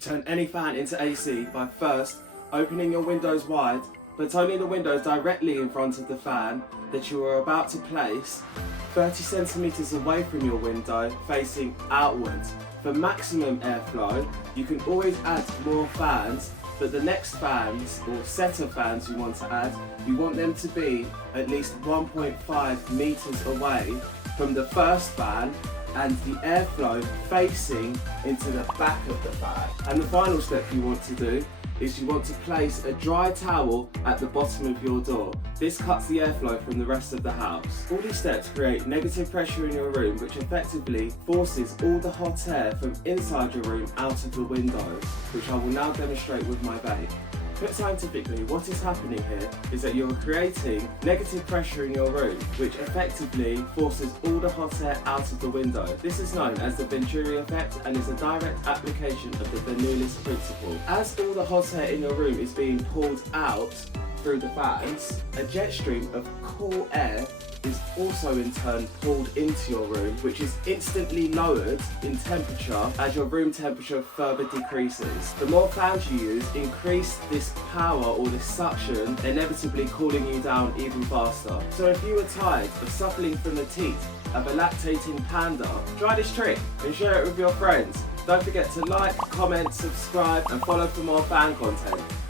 Turn any fan into AC by first opening your windows wide, but only the windows directly in front of the fan that you are about to place 30 centimeters away from your window facing outwards. For maximum airflow, you can always add more fans, but the next fans or set of fans you want to add, you want them to be at least 1.5 meters away from the first fan and the airflow facing into the back of the fan. And the final step you want to do is you want to place a dry towel at the bottom of your door. This cuts the airflow from the rest of the house. All these steps create negative pressure in your room, which effectively forces all the hot air from inside your room out of the window, which I will now demonstrate with my vape. Put scientifically, what is happening here is that you're creating negative pressure in your room, which effectively forces all the hot air out of the window. This is known as the Venturi effect and is a direct application of the Bernoulli's principle. As all the hot air in your room is being pulled out through the fans, a jet stream of cool air is also in turn pulled into your room, which is instantly lowered in temperature as your room temperature further decreases. The more fans you use, increase this power or this suction, inevitably cooling you down even faster. So if you are tired of suckling from the teat of a lactating panda, try this trick and share it with your friends. Don't forget to like, comment, subscribe and follow for more fan content.